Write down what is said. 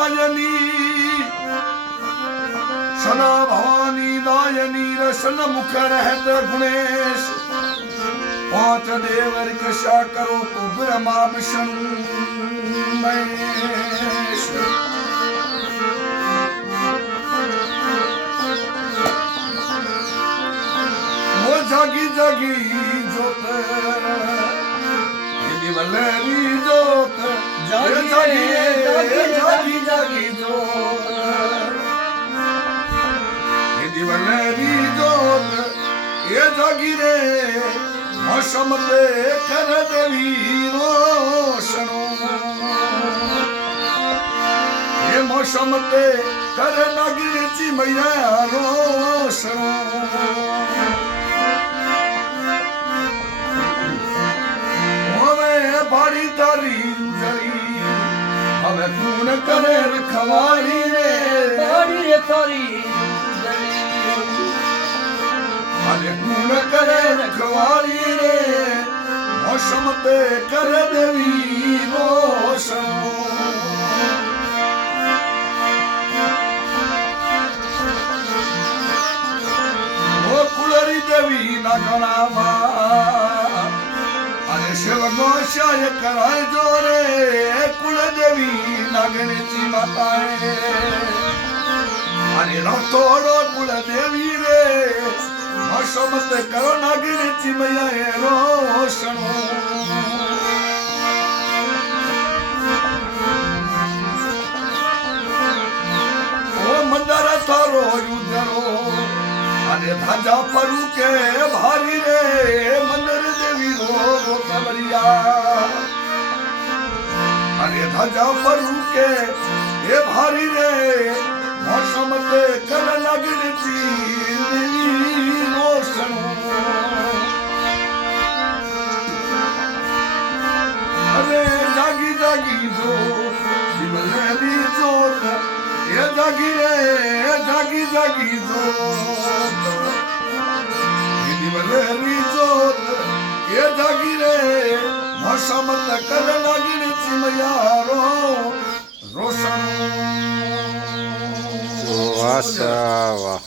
दायनी सना भवानी दायनी रसन मुख रहत गुणेश पांच देवर कृषा करो तो ब्रह्मा विष्णु महेश वो जागी जागी जोत वल्लरी जोत जागी जागी जागी जागी जोत वल्लरी जोत ये जागी रे मौसम ते कर देवी रोशनो ये मौसम ते कर नगी ची मैया रोशनो बाड़ी तारी उजड़ी हवे खून करे रखवारी रे बाड़ी रे तारी हवे खून करे रखवारी रे मौसम पे कर देवी रोशन वो कुलरी देवी ना गणावा शिव गोशाय कराए जोरे कुल देवी नागणेची माताए अरे रातोड़ो कुल देवी रे मौसमत करो नागणेची मैया रोशनो ओ मंदर थारो युद्धरो अरे धाजा परू के भारी रे मंदिर देवी रो कमरिया अरे धाजा परू के ये भारी रे मौसम ते कर लगती रोशन अरे जागी जागी जो दिवलेरी जोत ये जागी रे जागी जागी जोत दिवलेरी जोत ये जागी रे मौसम कर लगिन चिमयारो रोशन वाह वाह